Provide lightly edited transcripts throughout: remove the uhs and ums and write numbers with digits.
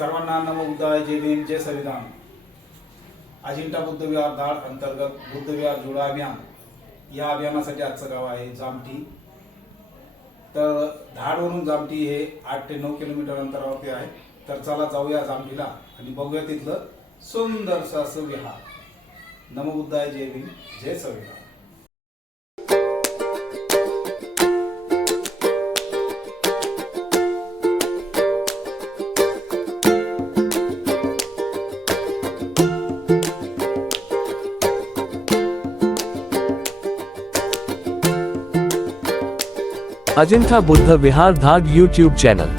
सर्वांना नमो बुद्धाय, जय भीम, जय संविधान। अजिंठा बुद्ध विहार धाड अंतर्गत बुद्ध विहार जोडा अभियान या अभियानासाठी आजचं गाव आहे जामठी। तर धाडवरून जामठी हे 8 ते 9 किलोमीटर अंतरावरती आहे। तर चला जाऊया जामठीला आणि बघूया तिथलं सुंदरसं असं विहार। नमो बुद्धाय, जय भीम, जय संविधान। अजिंठा बुद्ध विहार धाड यूट्यूब चैनल।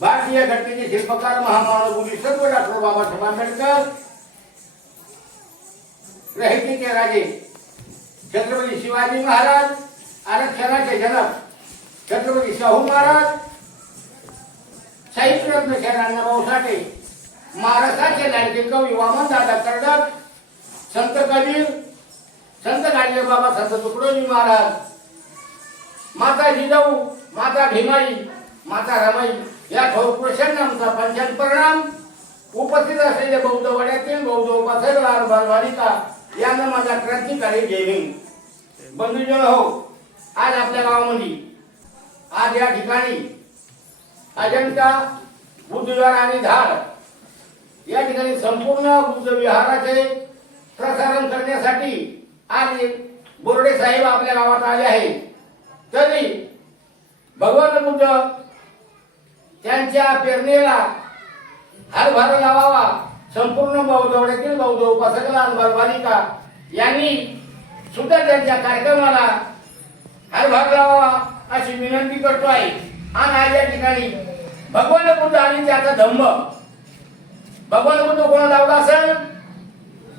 भारतीय घटनेचे शिल्पकार महामानव बुद्धी सर्व डॉक्टर बाबासाहेब आंबेडकर, रहितेचे राजे छत्रपती शिवाजी महाराज, आरक्षणाचे जनक छत्रपती शाहू महाराज, साहित्यरत्न शहाण्णभाऊ साठे, महाराष्ट्राचे लाडके कवी वामनदादा कर्डक, संत कबीर, संत गाडगे बाबा संत तुकडोजी महाराज, माता जिजाऊ, माता भीमाई, माता रमाई या पुरुषांना आमचा पंचायत प्रणाम। उपस्थित असलेले बौद्ध वाड्यातील बौद्ध उपासक बालबालिका यांना माझा क्रांतिकारी जय भीम। बंधुजन हो, आज आपल्या गावामध्ये आज या ठिकाणी अजंठा बुद्धविहार आणि धाड या ठिकाणी संपूर्ण बुद्ध विहाराचे प्रसारण करण्यासाठी आज बोर्डे साहेब आपल्या गावात आले आहेत. तरी भगवान बुद्ध त्यांच्या पेरणीला हातभार लावावा. संपूर्ण बौद्धवड्यातील बौद्ध उपासक लहान बालबालिका यांनी सुद्धा त्यांच्या कार्यक्रमाला हातभार लावावा अशी विनंती करतो आहे. आणि आज या ठिकाणी भगवान बुद्ध आणि त्याचा धम्म. भगवान बुद्ध कोणा लावला असेल?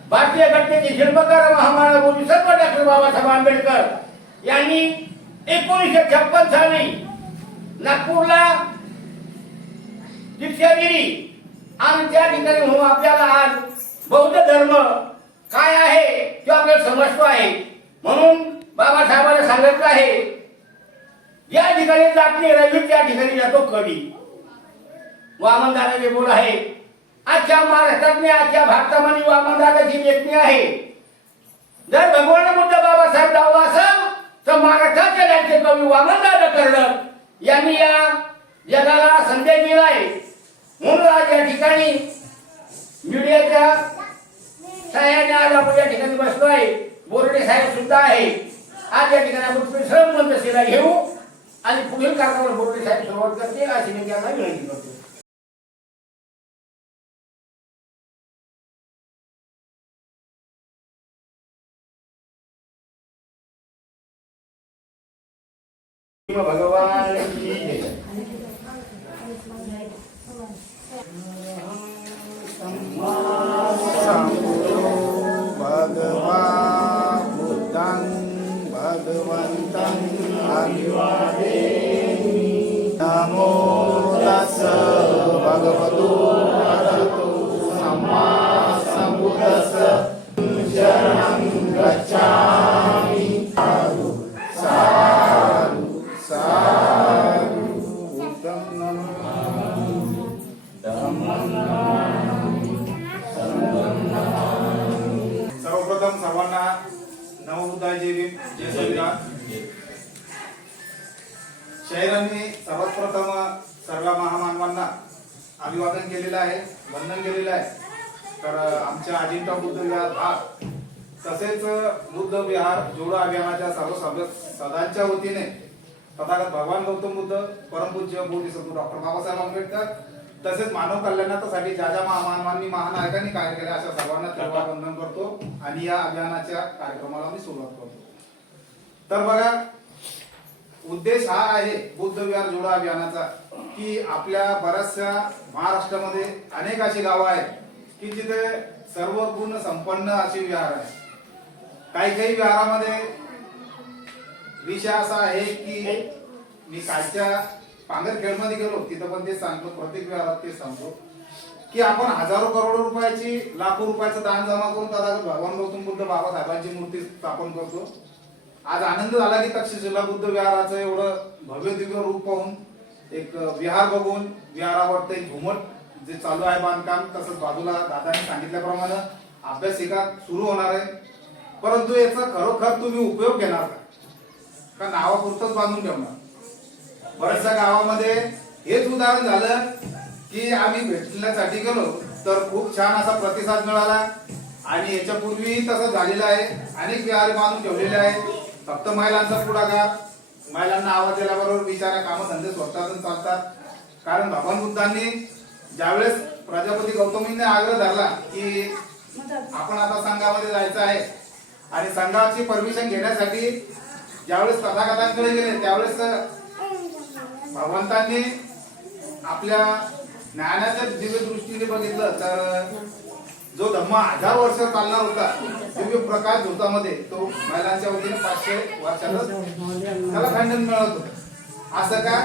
भारतीय घटनेचे शिल्पकार महामानव सर्व डॉक्टर बाबासाहेब आंबेडकर यांनी 1956 साली नागपूरला दीक्षा दिली. आणि त्या ठिकाणी म्हणून आपल्याला आज बौद्ध धर्म काय आहे ते आपल्याला समजतो आहे. म्हणून बाबासाहेबांना सांगितलं आहे, या ठिकाणी जातली रवी त्या ठिकाणी जातो कवी. वामनदादाचे बोल आहे. आजच्या महाराष्ट्रातली आजच्या भारतामध्ये वामनदादाची लेखणी आहे. जर भगवान बुद्ध बाबासाहेब लावला असेल तर महाराष्ट्राचे राज्य कवी वामनदादा कर्डक यांनी या जगाला संदेश दिलाय. म्हणून आज या ठिकाणी मीडियाच्या सहाय्याने आज आपण या ठिकाणी बसलो आहे. बोर्डे साहेब सुद्धा आहे. आज या ठिकाणी आपण श्रम मंच सेवा घेऊ आणि पुढील कार्यक्रमाला बोर्डे साहेब सुरुवात करतील अशी मी त्यांना विनंती करतो. भगवान की जय. भगवान बुद्धं भगवन्तं अभिवादेमि. नमो तस्स भगवतो अरहतो सम्मा सम्बुद्धस्स. शरणं गच्छामि. साधु बुद्धं नमामि. धम्मं सर्वप्रथम सर्वांना नवबुद्धाय जय भीम जय संविधान. शहरांनी सर्वप्रथम सर्व महामानवांना अभिवादन केलेलं आहे, वंदन केलेलं आहे. तर आमच्या अजिंठा बुद्ध विहार भाग तसेच बुद्ध विहार जोडो अभियानाच्या सर्व सदांच्या वतीने तथागत भगवान गौतम बुद्ध, परमपूज्य बोधिसत्व डॉक्टर बाबासाहेब आंबेडकर तसेच मानव कल्याणासाठी ज्या ज्या महामानवांनी महानायकांनी कार्य केले अशा सर्वांना त्रिवार वंदन करतो आणि या अभियानाच्या कार्यक्रमाला मी सुरुवात करतो. तर बघा, उद्देश हा आहे बुद्ध विहार जोडो अभियानाचा की आपल्या बऱ्याचशा महाराष्ट्रामध्ये अनेक अशी गावं आहेत की जिथे सर्व गुण संपन्न अशी विहार आहे. काही विहारामध्ये विषय असा आहे की मी कालच्या पांगरखेडमध्ये गेलो तिथं पण ते सांगतो, प्रत्येक विहारात ते सांगतो की आपण हजारो करोडो रुपयाची लाखो रुपयाचं दान जमा करून तथागत भगवान गौतम बुद्ध बाबासाहेबांची मूर्ती स्थापन करतो. आज आनंद झाला की तक्षशिला बुद्ध विहाराचं एवढं भव्य दिव्य रूप पाहून, एक विहार बघून विहारावर ते घुमट जे चालू आहे बांधकाम, तसंच बाजूला दादांनी सांगितल्याप्रमाणे अभ्यासिका सुरू होणार आहे. परंतु याचा खरोखर तुम्ही उपयोग घेणार का नावापुरतच बांधून ठेवणार? बऱ्याचशा गावामध्ये हेच उदाहरण झालं की आम्ही भेटण्यासाठी गेलो तर खूप छान असा प्रतिसाद मिळाला आणि याच्यापूर्वी तसं झालेलं आहे. अनेक विहार बांधून ठेवलेले आहेत. फक्त महिलांचा पुढाकार, महिलांना आवाज दिल्याबरोबर बिचारा कामधंदे स्वतःच चालतात. कारण भगवान बुद्धांनी ज्यावेळेस प्रजापती गौतमींनी आग्रह धरला की आपण आता संघामध्ये जायचं आहे आणि संघाची परमिशन घेण्यासाठी ज्यावेळेस तथागतांकडे गेले त्यावेळेस भगवंतांनी आपल्या ज्ञानाच्या दिव्य दृष्टीने बघितलं तर जो धम्म 1000 वर्ष चालणार होता दिव्य प्रकाश झोतामध्ये तो महिलांच्या वतीने 500 वर्षातच त्याला खंडन मिळत होतं. असं का?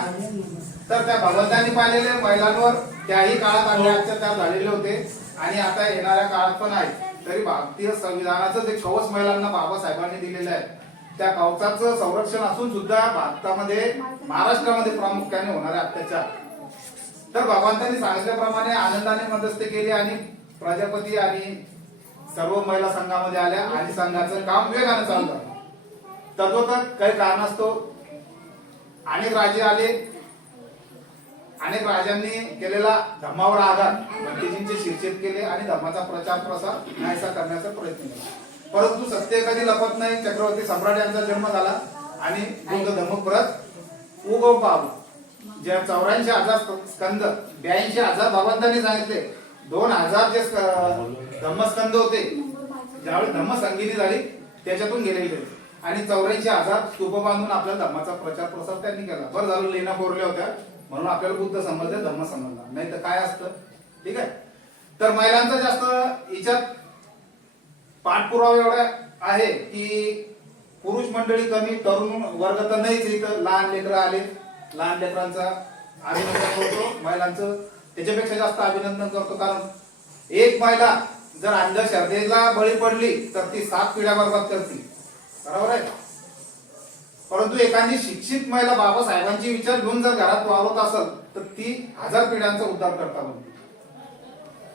तर त्या भगवंतांनी पाहिलेले महिलांवर त्याही काळात अन्याय त्या झालेले होते आणि आता येणाऱ्या काळात पण आहे. तरी भारतीय संविधानाचं जे कवच महिलांना बाबासाहेबांनी दिलेलं आहे त्या कवचाचं संरक्षण असून सुद्धा भारतामध्ये महाराष्ट्रामध्ये प्रामुख्याने होणारे अत्याचार. तर भगवंतांनी सांगितल्याप्रमाणे आनंदाने मध्यस्थी केली आणि प्रजापती आणि सर्व महिला संघामध्ये आल्या आणि संघाचं काम वेगाने चालू झालं. तद्वतच काही कारणास्तव अनेक राजे आले अनेक राजांनी केलेला धर्मावर आघात भंतेजींचे शिरछेद केले आणि धर्माचा प्रचार प्रसार नाहीसा करण्याचा प्रयत्न केला. परंतु सत्य कधी लपत नाही. चक्रवर्ती सम्राट यांचा जन्म झाला आणि बुद्ध धर्म परत उगव पावला. ज्या 84,000 स्कंद 82,000 बाबांनी सांगितले. 2,000 जे धम्मस्कंद होते ज्यावेळी धम्मसंगीती झाली त्याच्यातून गेलेले आणि 84,000 स्तूप बांधून आपल्या धर्माचा प्रचार प्रसार त्यांनी केला. बरं झालं लेण्या कोरल्या होत्या म्हणून आपल्याला बुद्ध समजले धम्म समजला, नाही तर काय असतं. ठीक आहे. तर महिलांचा जास्त हिच्यात पाठपुरावा एवढा आहे की पुरुष मंडळी कमी, तरुण वर्ग तर नाहीच. इथं लहान लेकरं आले, लहान लेकरांचा अभिनंदन करतो. महिलांचं त्याच्यापेक्षा जास्त अभिनंदन करतो. कारण एक महिला जर अंधश्रद्धेला बळी पडली तर ती 7 पिढ्या बर्बाद करते. बरोबर आहे. परंतु एखादी शिक्षित महिला बाबासाहेबांचे विचार घेऊन जर घरात वावरत असेल तर ती 1000 पिढ्यांचा उद्धार करता बनते.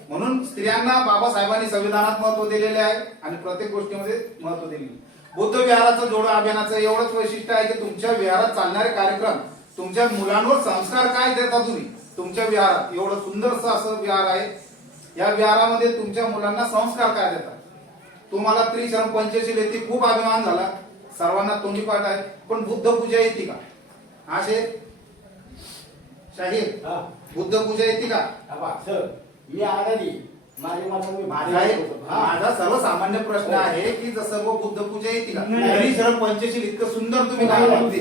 म्हणून स्त्रियांना बाबासाहेबांनी संविधानात महत्व दिलेले आहे आणि प्रत्येक गोष्टीमध्ये महत्व दिले. बुद्ध विहाराचं जोडो अभियानाचं एवढंच वैशिष्ट्य आहे की तुमच्या विहारात चालणारे कार्यक्रम, तुमच्या मुलांवर संस्कार काय देता तुम्ही तुमच्या विहारात. एवढं सुंदरसं असं विहार आहे. या विहारामध्ये तुमच्या मुलांना संस्कार काय देतात. तुम्हाला त्रिशरण पंचशील येते, खूप अभिमान झाला, सर्वांना तोंडी पाठ आहे. पण बुद्ध पूजा येते का? असे शाहीर बुद्ध पूजा येते का? मी आनंदी माझा सर्वसामान्य प्रश्न आहे की जसं बुद्ध पूजा येते का? त्रिशरण पंचशील इतकं सुंदर तुम्ही काय म्हणते,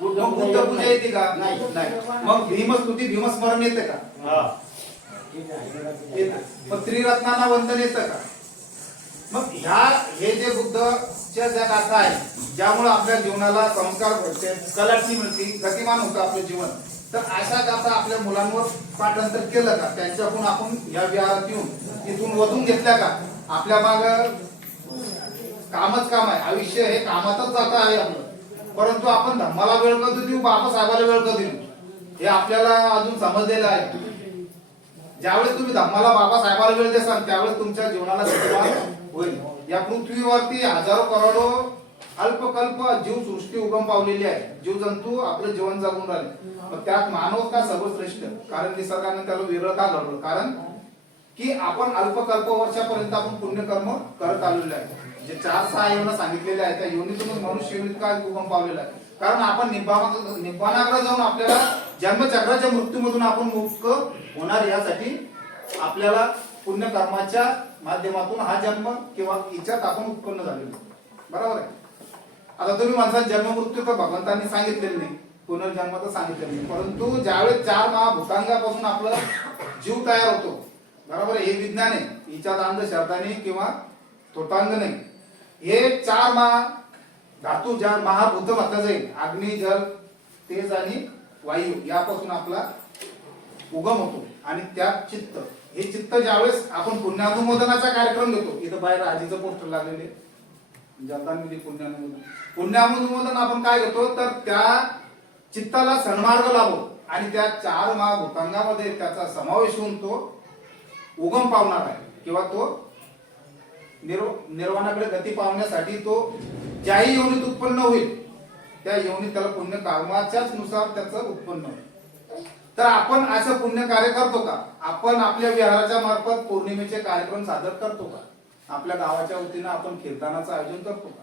मग बुद्ध पूजा येते का? नाही. मग भीमस्तुती भीमस्मरण येते का? मग त्रिरत्नांना वंदन येतं का? मग हे जे बुद्धच्या ज्या गाथा आहे ज्यामुळे आपल्या जीवनाला संस्कार घडते, कलाटणी मिळते, गतिमान होतं आपलं जीवन, तर अशा गाथा आपल्या मुलांवर पाठांतर केलं का? त्यांच्याकडून आपण या विहारात येऊन तिथून वधून घेतल्या का? आपल्या माग कामच काम आहे. आयुष्य हे कामातच जात आहे आपलं. परंतु आपण धर्माला वेळ कधी देऊ, बाबासाहेबाला वेळ कधी देऊ, हे आपल्याला अजून समजलेलं आहे. ज्यावेळेस तुम्ही धर्माला बाबासाहेबाला वेळ देसाल त्यावेळेस तुमच्या जीवनाला गतिमान होईल. या पृथ्वीवरती हजारो करोडो अल्पकल्प जीव सृष्टी उगम पावलेली आहे. जीव जंतू आपलं जीवन जगून राहिले. मग त्यात मानव का सर्वश्रेष्ठ? कारण निसर्गाने त्याला वेगळं का घडवलं? कारण की आपण अल्पकल्प वर्षापर्यंत आपण पुण्यकर्म करत आलेलो आहे. जे 4-6 योनी सांगितलेले आहेत त्या योनीतूनच मनुष्य योनीत का उगम पावलेला आहे. कारण आपण निब्बाणाकडे जाऊन आपल्याला जन्मचक्राच्या मृत्यूमधून आपण मुक्त होणार यासाठी आपल्याला पुण्यकर्माच्या माध्यमातून हा जन्म किंवा इच्छात आपण उत्पन्न झालेलो. बरोबर आहे. आता तुम्ही म्हणता जन्म मृत्यू तर भगवंतांनी सांगितलेलं नाही, पुनर्जन्म तर सांगितलेलं नाही. परंतु ज्यावेळेस 4 महाभूतांगापासून आपला जीव तयार होतो, बरोबर आहे, हे विज्ञान आहे. हिच्यात अंधश्रद्धाने किंवा थोटांग नाही. हे 4 धातू ज्या महाभूत म्हटलं जाईल, अग्नी, जल, तेज आणि वायू, यापासून आपला उगम होतो. आणि त्यात चित्त, हे चित्त ज्यावेळेस आपण पुण्यानुमोदनाचा कार्यक्रम घेतो, इथं बाहेर आजीचं पोस्टर लागलेले जनतांमध्ये पुण्यानुमोदन आपण काय घेतो तर त्या चित्ताला सन्मार्ग लावू आणि त्या 4 महाभूतांगामध्ये त्याचा समावेश होऊन तो उगम पावणार आहे किंवा तो निर्वाणाकडे गती पावण्यासाठी तो ज्याही योनीत उत्पन्न होईल त्या योनीत त्याला पुण्य कर्माच्याच नुसार त्याचं उत्पन्न होईल. तर आपण असं पुण्य कार्य करतो का? आपण आपल्या विहाराच्या मार्फत पौर्णिमेचे कार्यक्रम सादर करतो का? आपल्या गावाच्या वतीनं आपण कीर्तनाचं आयोजन करतो का?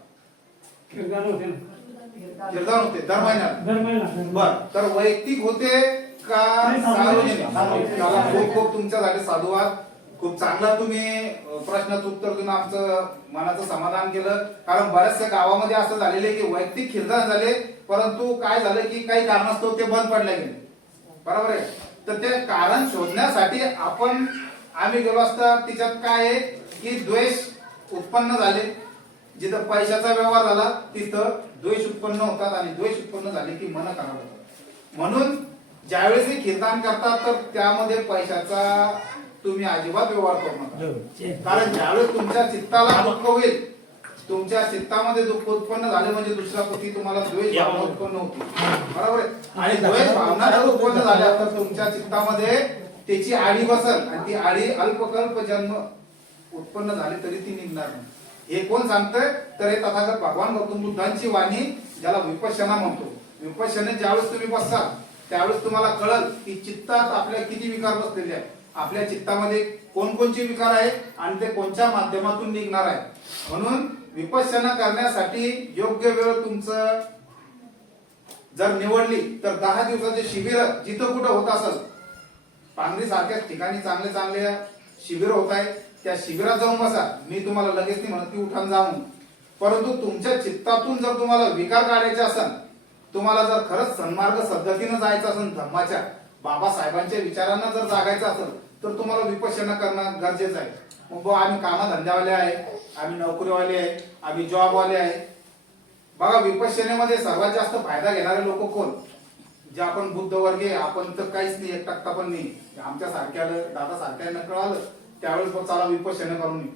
कीर्तन होते दर महिन्यात. बर, तर वैयक्तिक होते का सार्वजनिक? खूप खूप तुमच्यासाठी साधुवाद. खूप चांगला तुम्ही प्रश्नाचं उत्तर देऊन आमचं मनाचं समाधान केलं. कारण बऱ्याचशा गावामध्ये असं झालेलं आहे की वैयक्तिक कीर्तन झाले परंतु काय झालं की काही कारणास्तव ते बंद पडले गेले. बरोबर आहे. तर ते कारण शोधण्यासाठी आम्ही गेलो असता तिच्यात काय आहे की द्वेष उत्पन्न झाले. जिथं पैशाचा व्यवहार झाला तिथं द्वेष उत्पन्न होतात आणि द्वेष उत्पन्न झाले की मन खराब होतात. म्हणून ज्यावेळेस हे कीर्तन करतात तर त्यामध्ये पैशाचा तुम्ही अजिबात व्यवहार करू नका. कारण ज्यावेळेस तुमच्या चित्ताला दुःख होईल, तुमच्या चित्तामध्ये दुःख उत्पन्न झाले म्हणजे दुसऱ्या प्रती तुम्हाला द्वेष भावना उत्पन्न होती. बरोबर आहे. आणि द्वेष भावना जर उत्पन्न झाल्या तर तुमच्या चित्तामध्ये त्याची आडी बसल आणि ती आडी अल्पकल्प जन्म उत्पन्न झाली तरी ती निघणार नाही. हे कोण सांगतंय तर हे तथागत भगवान गौतम बुद्धांची वाणी, ज्याला विपश्यना म्हणतो. विपश्यने ज्यावेळेस तुम्ही बसता त्यावेळेस तुम्हाला कळल की चित्तात आपल्या किती विकार बसलेले आहेत, आपल्या चित्तामध्ये कोणकोणचे विकार आहे आणि ते कोणत्या माध्यमातून निघणार आहे. म्हणून विपश्यना करण्यासाठी योग्य वेळ तुमचं जर निवडली तर 10 दिवसाचे शिबिर जिथं कुठं होत असेल, पांगरी सारख्या ठिकाणी चांगले चांगले शिबिर होत आहे, त्या शिबिरात जाऊन बसा. मी तुम्हाला लगेच नाही म्हणत की उठान जाऊन, परंतु तुमच्या चित्तातून जर तुम्हाला विकार काढायचे असेल, तुम्हाला जर खरंच सन्मार्ग पद्धतीने जायचं असेल, धम्माच्या बाबासाहेबांच्या विचारांना जर जागायचं असेल, तर तुम्हाला विपश्यना करणं गरजेचं आहे. मग आम्ही कामधंद्यावाले आहे, आम्ही नोकरीवाले आहे, आम्ही जॉबवाले आहे. बघा विपश्यनेमध्ये सर्वात जास्त फायदा घेणारे लोक कोण? जे आपण बुद्ध वर्गीय, आपण तर काहीच नाही, 1% पण नाही. आमच्या सारख्याला दादा सारख्यांना कळालं त्यावेळेस मग चला विपश्यना करून नाही.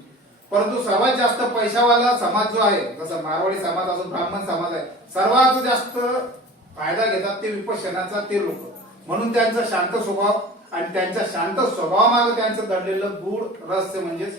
परंतु सर्वात जास्त पैशावाला समाज जो आहे, जसं मारवाडी समाज असो, ब्राह्मण समाज आहे, सर्वात जास्त फायदा घेतात ते विपश्यनाचा ते लोक. म्हणून त्यांचा शांत स्वभाव आणि त्यांच्या शांत स्वभावामागे त्यांचं दडलेलं गूढ रहस्य म्हणजेच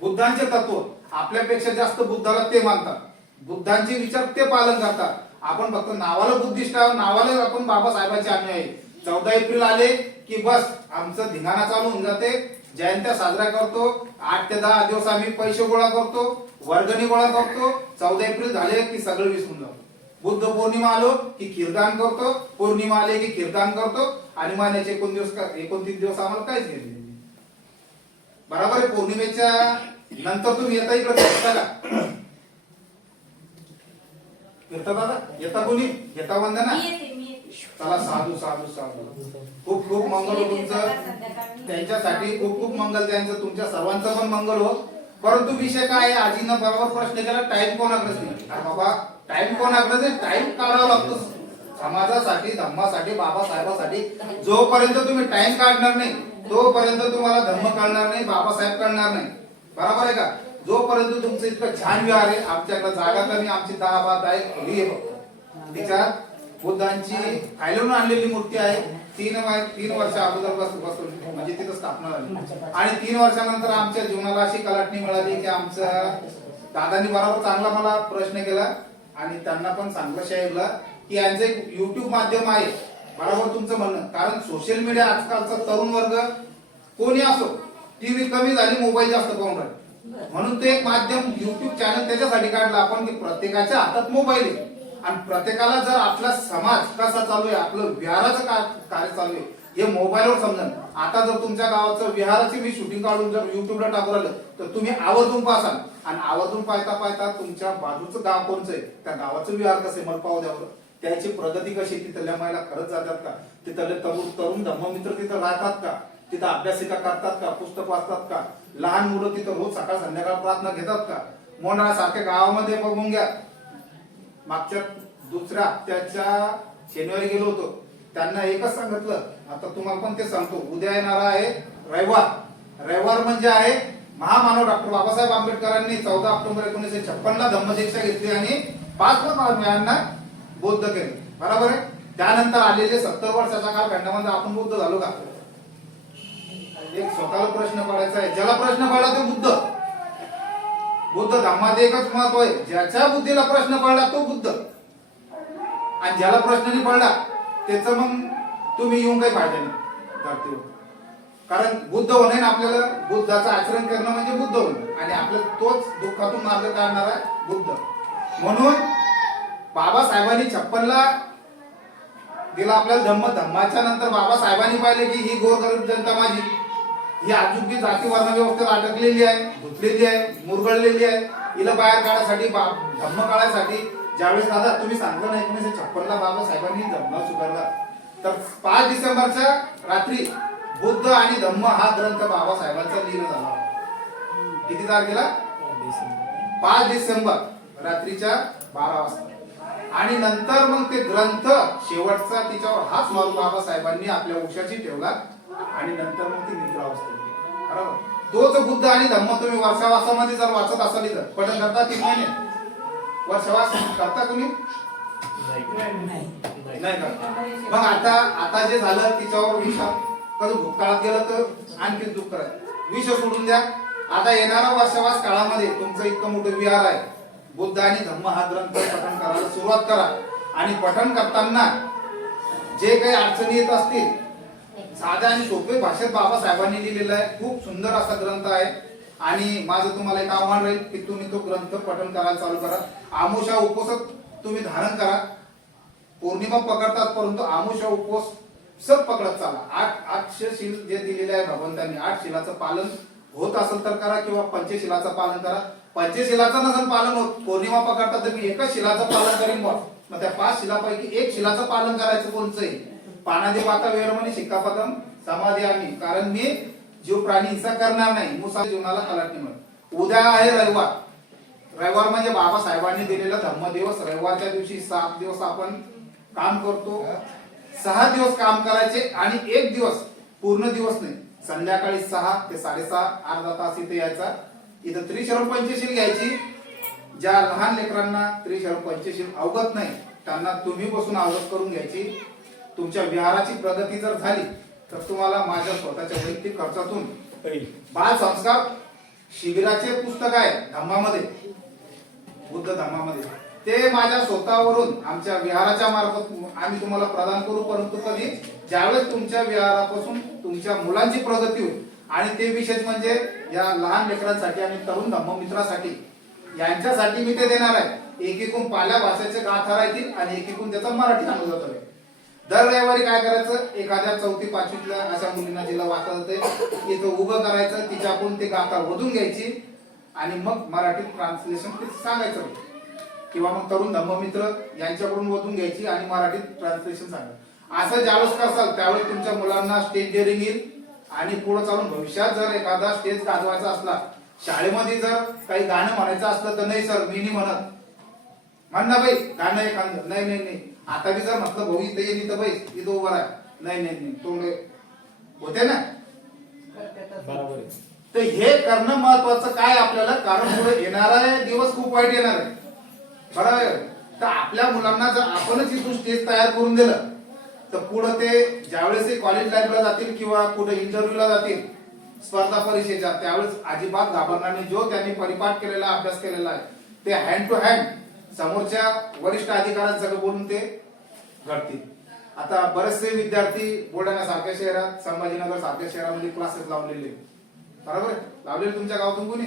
बुद्धांचे तत्व. आपल्यापेक्षा जास्त बुद्धाला ते मानतात, बुद्धांचे विचार ते पालन करतात. आपण फक्त नावाला बुद्धिस्ट आहोत, नावाला आपण बाबासाहेबांचे अनुयायी आहे. 14 एप्रिल आले की बस आमचं धिंगाणा चालू होऊन जाते, जयंत्या साजरा करतो, 8 ते 10 दिवस आम्ही पैसे गोळा करतो, वर्गणी गोळा करतो. 14 एप्रिल झाले की सगळं विसरून जातो. बुद्ध पौर्णिमा आलो की कीर्तन करतो, पौर्णिमा आले की कीर्तन करतो, आणि महिन्याचे 29 दिवस आम्हाला काहीच घेतले नाही. बरोबर आहे. पौर्णिमेच्या नंतर तुम्ही येता इकडे फिरता का? फिरता दादा? येता कोणी? येता वंदना? चला साधू साधू साधू. खूप खूप मंगल हो तुमचं, त्यांच्यासाठी खूप खूप मंगल, त्यांचं तुमच्या सर्वांचं पण मंगल हो. परंतु विषय काय आहे, आजीनं बरोबर प्रश्न केला, टाइम कोणाकडेच नाही. अरे बाबा टाइम कोणाकडेच नाही, टाइम काढावा लागतो समाजासाठी, धम्मासाठी, बाबासाहेबासाठी. जोपर्यंत तुम्ही टाइम काढणार नाही तोपर्यंत तुम्हाला धम्म कळणार नाही, बाबासाहेब कळणार नाही. बरोबर आहे का? जोपर्यंत तुमचं इतकं छान विहार आहे, आमच्याकडे जागा कमी, आमची 10 आहे खोली आहे फक्त. तिच्यात बुद्धांची खायलून आणलेली मूर्ती आहे. 3 वर्ष अगोदर बसवली, म्हणजे तिथं स्थापना झाली. आणि 3 वर्षानंतर आमच्या जीवनाला अशी कलाटणी मिळाली की आमच्या दादांनी बरोबर चांगला मला प्रश्न केला आणि त्यांना पण चांगलं शेअरला की यांचं एक युट्यूब माध्यम आहे. बरोबर तुमचं म्हणणं, कारण सोशल मीडिया आजकालचा तरुण वर्ग कोणी असो, टीव्ही कमी झाली, मोबाईल जास्त पाहून राहिले. म्हणून ते एक माध्यम युट्यूब चॅनल त्याच्यासाठी काढलं आपण की प्रत्येकाच्या हातात मोबाईल आहे आणि प्रत्येकाला जर आपला समाज कसा चालू आहे, आपलं विहाराचं कार्य चालू आहे हे मोबाईलवर समजा. आता जर तुमच्या गावाचं विहाराची मी शूटिंग काढून जर युट्यूबला टाकू राहिलं तर तुम्ही आवर्जून पाहसाल, आणि आवर्जून पाहता पाहता तुमच्या बाजूचं गाव कोणचं आहे, त्या गावाचं विहार कसं आहे मला पाहू द्यावं, त्याची प्रगती कशी, तिथल्या महिला खरंच जातात का, तिथले तरुण धम्ममित्र तिथं राहतात का, तिथं अभ्यासिका करतात का, पुस्तक वाचतात का, लहान मुलं तिथं रोज सकाळ संध्याकाळ प्रार्थना घेतात का. मोंढाळा सारख्या गावामध्ये बघून घ्या, मागच्या दुसऱ्या हप्त्याच्या शनिवारी गेलो होतो, त्यांना एकच सांगितलं, आता तुम्हाला पण ते सांगतो, उद्या येणारा आहे रविवार म्हणजे आहे महामानव डॉक्टर बाबासाहेब आंबेडकरांनी 14 ऑक्टोबर 1956 ला धम्मदीक्षा घेतली आणि 5 यांना बौद्ध केले. बरोबर आहे. त्यानंतर आलेले 70 वर्षाच्या कालखंडामध्ये आपण बुद्ध झालो का? एक स्वतःला प्रश्न पडायचा आहे. ज्याला प्रश्न पडला ते बुद्ध धम्मात एकच महत्व आहे, ज्याच्या बुद्धीला प्रश्न पडला तो बुद्ध, आणि ज्याला प्रश्न नाही पडला त्याचं मग तुम्ही येऊन काही फायदा नाही धरतीवर. कारण बुद्ध होणे आपल्याला बुद्धाचं आचरण करणं म्हणजे बुद्ध होणं, आणि आपल्याला तोच दुःखातून मार्ग काढणारा बुद्ध. म्हणून बाबासाहेबांनी 56 ला दिला आपल्याला धम्माच्या नंतर बाबासाहेबांनी पाहिले की ही गोरगरीब जनता माझी, ही अजूनही जाती वर्ण व्यवस्थेत अटकलेली आहे, धुतलेली आहे, मुरगळलेली आहे, हिला बाहेर काढायसाठी धम्म काढायसाठी ज्यावेळेस दादा तुम्ही सांगलं ना 1956 ला बाबासाहेबांनी धम्म स्वीकारला, तर 5 डिसेंबरच्या रात्री बुद्ध आणि धम्म हा ग्रंथ बाबासाहेबांचा लिहिला झाला. किती तारखेला? 5 डिसेंबर रात्रीच्या 12 वाजता. आणि नंतर मग ते ग्रंथ शेवटचा तिच्यावर हात मारून बाबासाहेबांनी आपल्या उशाची ठेवला आणि नंतर मग ती निद्रावस्थेत गेली. बरोबर. तोच बुद्ध आणि धम्म तुम्ही वर्षावासामध्ये जर वाचत असाल तर पठण करता 3 महिने वर्षवास करता कोणी नाही करता. मग आता जे झालं तिच्यावर विषय कधी भूतकाळात गेलं तर आणखी दुःख करायचं. विषय सोडून द्या. आता येणारा वर्षवास काळामध्ये तुमचं इतकं मोठं विहार आहे, बुद्ध आणि धम्म हा ग्रंथ पठण करायला सुरुवात करा. आणि पठण करताना जे काही अडचणी येत असतील, साध्या आणि सोपे भाषेत बाबासाहेबांनी लिहिलेला आहे. खूप सुंदर असा ग्रंथ आहे. आणि माझं तुम्हाला एक आव्हान राहील की तुम्ही तो ग्रंथ पठण करायला चालू करा. आमोशा उपवास तुम्ही धारण करा. पौर्णिमा पकडतात परंतु आमोशा उपवास सब पकडत चाला. 8 शील जे दिलेले आहे भगवंतांनी, 8 शिलाचं पालन होत असेल तर करा किंवा पंचशिलाचं पालन करा. पंचशिलाचं नसेल पालन होत, पौर्णिमा पकडतात तर मी एकच शिलाचं पालन करीन बॉस. मग त्या 5 शिलापैकी एक शिलाचं पालन करायचं कोणचंही. पानादी वाता वेरमणी शिक्कापदम समाधी आम्ही, कारण मी जीव प्राणी हिंसा करणार नाही. मुसा जीवनाला कलाटणी मिळेल. उद्या आहे रविवार. रविवार म्हणजे बाबासाहेबांनी दिलेला धम्मदिवस. रविवारच्या दिवशी 7 दिवस आपण काम करतो. 6 दिवस काम करायचे आणि 1 दिवस पूर्ण दिवस नाही, संध्याकाळी 6 ते 6:30 अर्धा तास इथे यायचा. इथं त्रिशरण पंचशील घ्यायची. ज्या लहान लेकरांना त्रिशरण पंचशील अवगत नाही त्यांना तुम्ही बसून अवगत करून घ्यायची. तुमच्या विहाराची प्रगती जर झाली तर तुम्हाला माझ्या स्वतःच्या वैयक्तिक खर्चातून बाल संस्कार शिबिराचे पुस्तक आहे धम्मामध्ये, बुद्ध धम्मामध्ये, ते माझ्या स्वतःवरून आमच्या विहाराच्या मार्फत आम्ही तुम्हाला प्रदान करू. परंतु कधी ज्यावेळेस तुमच्या विहारापासून तुमच्या मुलांची प्रगती होईल. आणि ते विशेष म्हणजे या लहान लेकरांसाठी आणि तरुण धम्म मित्रासाठी यांच्यासाठी मी ते देणार आहे. एकीकून पाल्या भाषेचे गाथा राहतील आणि एकीकून त्याचा मराठी अनुवाद आहे. दर रविवारी काय करायचं, एखाद्या 4थी 5वीतल्या अशा मुलींना जिला वाचता येते इथं उभं करायचं, तिच्याकडून ती गाथा ओढून घ्यायची आणि मग मराठी ट्रान्सलेशन सांगायचं. किंवा मग तरुण धम्ममित्र यांच्याकडून ओढून घ्यायची आणि मराठीत ट्रान्सलेशन सांगायचं. असं ज्यावेळेस करसाल त्यावेळेस तुमच्या मुलांना स्टेज डेअरिंग येईल. आणि पुढे चालून भविष्यात जर एखादा स्टेज गाजवायचा असला, शाळेमध्ये जर काही गाणं म्हणायचं असलं तर नाही सर मी नाही म्हणत, म्हण ना बाई गाणं एखादं, नाही नाही नाही. आता बी जर म्हटलं भाऊ इथे ये तर बाई इथं उभा आहे, नाही नाही नाही तोंड होते ना. बरोबर. तर हे करणं महत्वाचं काय आपल्याला, कारण पुढे येणारा दिवस खूप वाईट येणार आहे. बरोबर. तर आपल्या मुलांना जर आपणच इथून स्टेज तयार करून दिलं तर पुढे ते ज्यावेळेस कॉलेज लाईफला जातील किंवा कुठे इंटरव्ह्यूला जातील स्पर्धा परीक्षेच्या, त्यावेळेस अजिबात घाबरणार नाही. जो त्यांनी परिपाठ केलेला अभ्यास केलेला आहे ते हँड टू हँड समोरच्या वरिष्ठ अधिकाऱ्यांसह बोलून ते घडतील. आता बरेचसे विद्यार्थी बुलढाणा सारख्या शहरात, संभाजीनगर सारख्या शहरामध्ये क्लासेस लावलेले, बरोबर लावलेले. तुमच्या गावातून कोणी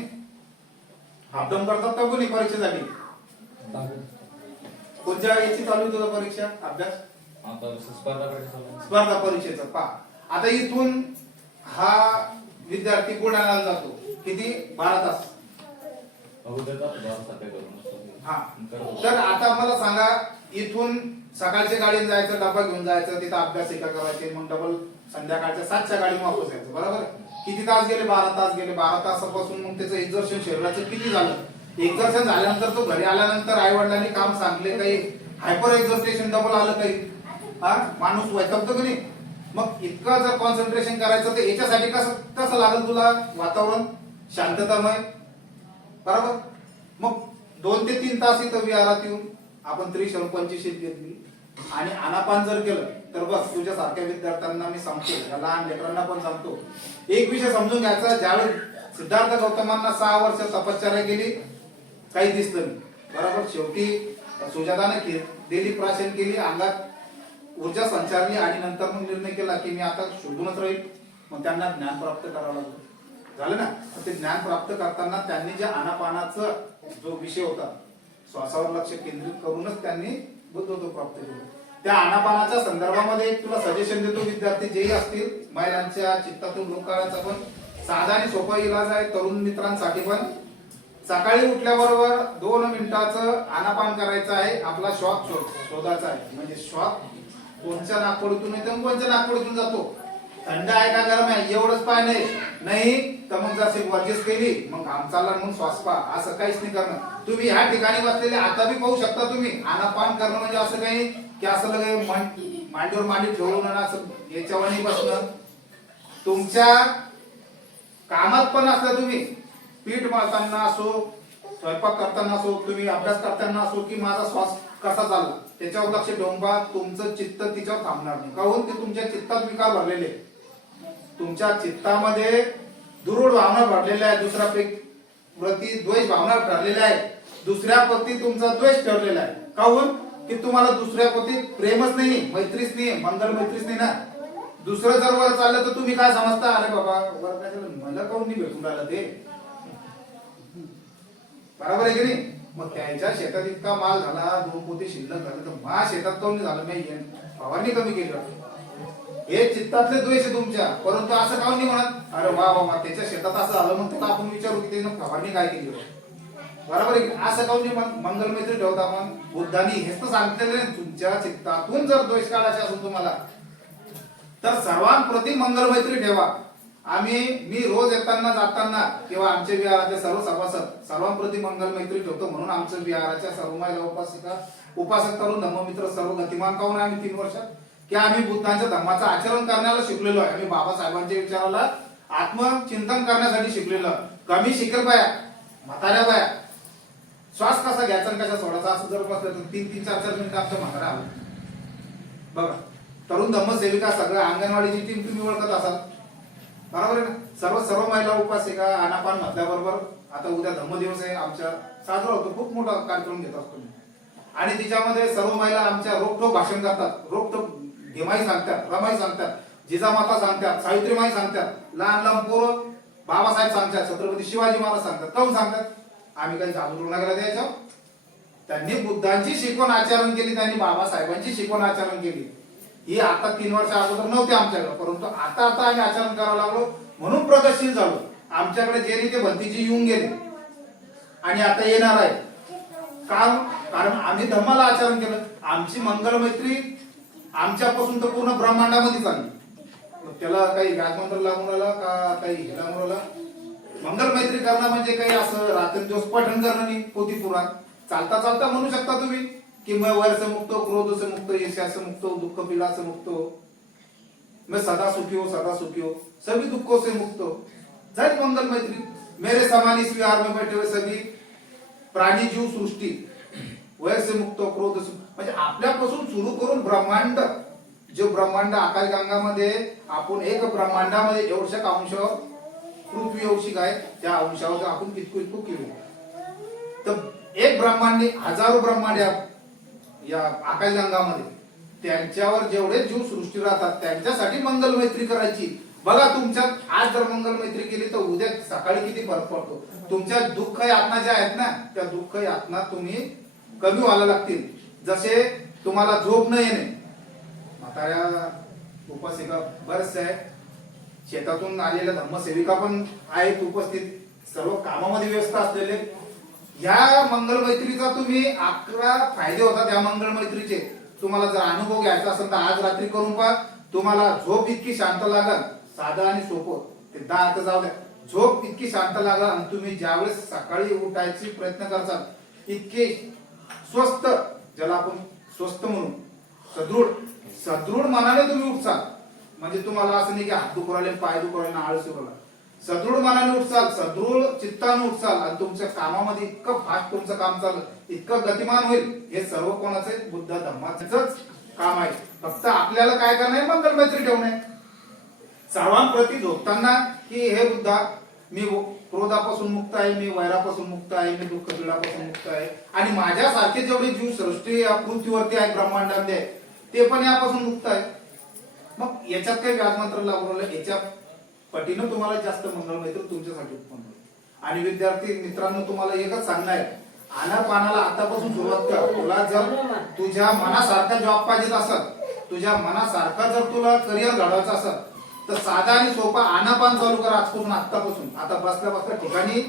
अपडाऊन करतात का कोणी परीक्षेसाठी? कोणत्या याची चालू आहे तुझा परीक्षा अभ्यास? स्पर्धा परीक्षेचा पहा. आता इथून हा विद्यार्थी बुलढाण्याला जातो, किती 12 तास. हा, तर आता मला सांगा इथून सकाळच्या गाडीने जायचं, डबा घेऊन जायचं, तिथं अभ्यास एका करायचे, मग डबल संध्याकाळच्या 7च्या गाडीने वापस यायचं, बरोबर. किती तास गेले? 12 तास गेले. 12 तासापासून मग त्याचं एक्झर्शन शरीराचं किती झालं? एक्झर्शन झाल्यानंतर तो घरी आल्यानंतर आई वडिलांनी काम सांगले, काही हायपर एक्झर्टेशन डबल आलं काही, हा माणूस वैतागतो की नाही. मग इतकं जर कॉन्सन्ट्रेशन करायचं तर याच्यासाठी कसं लागेल तुला वातावरण शांततामय, बरोबर. मग 2 ते 3 तास इथं विहारात येऊन आपण त्रिशरण पंचशील घेतली आणि आनापान जर केलं तर बस तुझ्यासारख्या विद्यार्थ्यांना मी सांगतो, या लहान लेकरांना पण सांगतो, एक विषय समजून घ्यायचा. ज्यावेळेस सिद्धार्थ गौतमांना 6 वर्ष तपश्चर्या केली, काही दिसलं नाही, बरोबर. शेवटी सुजाताने दिली प्राशन केली, अंगात ऊर्जा संचारली आणि नंतर मग निर्णय केला की मी आता शोधूनच राहील. मग त्यांना ज्ञान प्राप्त करावं लागलं, झालं ना. ते ज्ञान प्राप्त करताना त्यांनी जे आनापानाचा जो विषय होता श्वासावर लक्ष केंद्रित करूनच त्यांनी बुद्धत्व प्राप्त केलं. त्या आनापानाच्या संदर्भामध्ये तुला सजेशन देतो, विद्यार्थी जेही असतील महिलांच्या चित्तातून दूर करायचा पण साधा आणि सोपा इलाज आहे. तरुण मित्रांसाठी पण सकाळी उठल्याबरोबर 2 मिनिटाचं आनापान करायचं आहे. आपला श्वास शोधायचा आहे, म्हणजे श्वास कोणत्या नाकपुडीतून येतो कोणत्या नाकपुडीतून जातो, थंड आहे का गरम आहे एवढंच पाय नाही तर मग जर वर्जिश केली मग घाम चालला म्हणून श्वास पा, असं काहीच नाही करणं. तुम्ही ह्या ठिकाणी बसलेले आता बी पाहू शकता. तुम्ही आनापान करणं म्हणजे असं काही की असं लगे मांडीवर मांडी ठेवून असं याच्यावर नाही बसणं. तुमच्या कामात पण असलं, तुम्ही पीठ मळताना असो, स्वयंपाक करताना असो, तुम्ही अभ्यास करताना असो, की माझा श्वास कसा चालला त्याच्यावर लक्ष ठेवून पहा. तुमचं चित्त तिच्यावर थांबणार नाही. काहून ते तुमच्या चित्तात विकार भरलेले, तुमच्या चित्तामध्ये दुरुळ भावना भरलेल्या आहे, दुसऱ्या प्रति द्वेष भावना ठरलेल्या आहे, दुसऱ्या प्रति तुमचा द्वेष ठरलेला आहे. काहून की तुम्हाला दुसऱ्या प्रती प्रेमच नाही, मैत्रीच नाही, मंगल मैत्रीच नाही ना. दुसरं जर वर चाललं तर तुम्ही काय समजता, अरे बाबा वर काय झालं, मला काऊन नाही भेटून राहिलं ते, बरोबर आहे की नाही. मग त्यांच्या शेतात इतका माल झाला, 2 पोते शिल्लक झालं, तर मा शेतात काऊन नाही झालं, मी फवारणी कमी केली वाटतं. हे चित्तातले द्वेष आहे तुमच्या. परंतु असं काऊन नाही म्हणत, अरे वा वा त्याच्या शेतात असं झालं, मग त्याला आपण विचारू की त्यानं फवारणी काय केली, बरोबर आहे. असं काऊन नाही मंगल मैत्री ठेवता आपण. बुद्धांनी हेच तर सांगितलेलं आहे, तुमच्या चित्तातून जर द्वेष काढायचा असेल तुम्हाला तर सर्वांप्रती मंगल मैत्री ठेवा. मी रोज येताना जाताना किंवा आमच्या विहाराचे सर्व सभासद सर्वांप्रती मंगल मैत्री ठेवतो. म्हणून आमच्या विहाराच्या सर्व महिला उपासक तरुण धम्ममित्र सर्व गतिमान काऊन आम्ही 3 वर्षात की आम्ही बुद्धांच्या धर्माचं आचरण करण्याला शिकलेलो आहे. आम्ही बाबासाहेबांच्या विचाराला आत्मचिंतन करण्यासाठी शिकलेलो. कमी शिकेल बाया, म्हाताऱ्या बाया, श्वास कसा घ्यायचा आणि कसा सोडायचा असं जर बसलं तर 3-3, 4-4 मिनिटं आमच्या म्हाताऱ्या आलो. बघा, तरुण धम्मसेविका सगळं अंगणवाडीची टीम तुम्ही ओळखत असाल, बरोबर आहे ना. सर्व महिला उपासिका आनापान म्हटल्याबरोबर आता उद्या धम्मदिवस आहे आमच्या, साजरा होतो, खूप मोठा कार्यक्रम घेत असतो आणि तिच्यामध्ये सर्व महिला आमच्या रोखोक भाषण करतात, रोखोक घेमाई सांगतात, रमाई सांगतात, जिजामाता सांगतात, सावित्रीमाई सांगतात, लहान लहान पोरं बाबासाहेब सांगतात, छत्रपती शिवाजी महाराज सांगतात. काऊन सांगतात, आम्ही काही जादू रुग्णाकडे द्यायचो. त्यांनी बुद्धांची शिकवण आचरण केली, त्यांनी बाबासाहेबांची शिकवण आचरण केली. ही आता 3 वर्ष अगोदर नव्हते आमच्याकडे, परंतु आता आम्ही आचरण करायला लागलो म्हणून प्रगतशील झालो. आमच्याकडे जे ते भंतीजी येऊन गेले आणि आता येणार आहे. कारण आम्ही धर्माला आचरण केलं. आमची मंगल मैत्री आमच्यापासून तर पूर्ण ब्रह्मांडामध्ये चालली. त्याला काही व्याजमंत्र लागून राहिला का काही हे लागून राहिला. मंगल मैत्री करणं म्हणजे काही असं रात्रंदिवस पठण करणं नाही. पोथी पुराण चालता चालता म्हणू शकता तुम्ही कि मैं वैर से मुक्त हो, क्रोध से मुक्त हो, ईर्ष्या से मुक्त हो, दुख पीड़ा से मुक्त हो, मैं सदा सुखी हो, सदा सुखी हो, सभी दुखों से मुक्त हो. जाए मंगल मैत्री. मेरे समान इस विहार में बैठे हुए सभी प्राणी जीव सृष्टी वैर से मुक्त हो, क्रोध से, म्हणजे आपल्यापासून सुरू करून ब्रह्मांड, जो ब्रह्मांड आकाशगंगामध्ये आपण एक ब्रह्मांडामध्ये एवढ्या अंशावर पृथ्वी एवढी आहे, त्या अंशावर आपण कितकू केलो. तर एक ब्रह्मांड, हजारो ब्रह्मांड या आकाशगंगामध्ये, त्यांच्यावर जेवढे जीव सृष्टी राहतात त्यांच्यासाठी मंगल मैत्री करायची. बघा, तुमच्यात आज जर मंगल मैत्री केली तर उद्या सकाळी किती फरक पडतो. तुमच्या दुःख यातना ज्या आहेत ना, त्या दुःख यातना तुम्ही कमी व्हायला लागतील. जसे तुम्हाला झोप न येणे, म्हाताऱ्या उपासिका बरेचसे आहेत, शेतातून आलेल्या धर्मसेविका पण आहेत उपस्थित, सर्व कामामध्ये व्यस्त असलेले. या मंगल मैत्रीचा तुम्ही 11 फायदे होतात. या मंगल मैत्रीचे तुम्हाला जर अनुभव घ्यायचा असेल तर आज रात्री करून पहा. तुम्हाला झोप इतकी शांत लागल, साधा आणि सोपं, ते 10 तर जाऊ द्या, झोप इतकी शांत लागल आणि तुम्ही ज्यावेळेस सकाळी उठायची प्रयत्न करताल इतके स्वस्थ, ज्याला आपण स्वस्थ म्हणून सदृढ मनाने तुम्ही उठसाल. म्हणजे तुम्हाला असं नाही की हात दुखू राहिले, पाय दुखू राहिले, आळस येऊ राहिला. सदृढ मनाने उठसाल, सदृढ चित्ताने उठसाल आणि तुमच्या कामामध्ये इतकं फास्ट तुमचं काम चाललं, इतकं गतिमान होईल. हे सर्व कोणाचे, बुद्ध धर्माचंच काम आहे. फक्त आपल्याला काय करणं आहे, मंगल मैत्री ठेवणे. सर्वांप्रती झोपताना की हे बुद्धा, मी क्रोधापासून मुक्त आहे, मी वैरापासून मुक्त आहे, मी दुःख पीडापासून मुक्त आहे आणि माझ्यासारखे जेवढे जीव सृष्टी या पृथ्वीवरती आहे, ब्रह्मांडामध्ये, ते पण यापासून मुक्त आहे. मग याच्यात काही व्याजमंत्र लागू राहिलं, याच्या पटीनं तुम्हाला जास्त मंगल मैत्री तुमच्यासाठी उत्पन्न होईल. आणि विद्यार्थी मित्रांनो, तुम्हाला एकच सांगणं आहे, आनापानाला आतापासून सुरुवात कर. तुला जर तुझ्या मनासारखा जॉब पाहिजे असेल, तुझ्या मनासारखा जर तुला करिअर घडवायचं असेल तर साधा आणि सोपा आनापान चालू कर आजपासून, आतापासून. आता बसल्या बसल्या ठिकाणी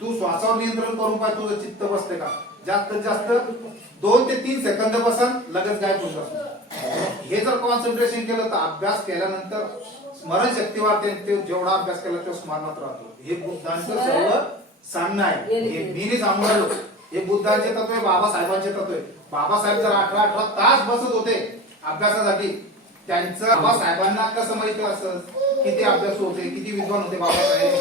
तू श्वासावर नियंत्रण करून पाय, तुझं चित्त बसते का. जास्तीत जास्त 2 ते 3 सेकंद बसन, लगेच गायब होऊन बस. हे जर कॉन्सन्ट्रेशन केलं तर अभ्यास केल्यानंतर स्मरणशक्ती वाढते. ते जेवढा अभ्यास केला तो स्मरणात राहतो. हे बुद्धांचं सर्व सांगणं आहे. हे मी नाही सांगू राहिलो, हे बुद्धांचे तत्व आहे, बाबासाहेबांचे तत्व आहे. बाबासाहेब जर 18 तास बसत होते अभ्यासासाठी, त्यांचं बाबासाहेबांना कसं माहिती असं किती अभ्यास होते, किती विद्वान होते बाबासाहेब.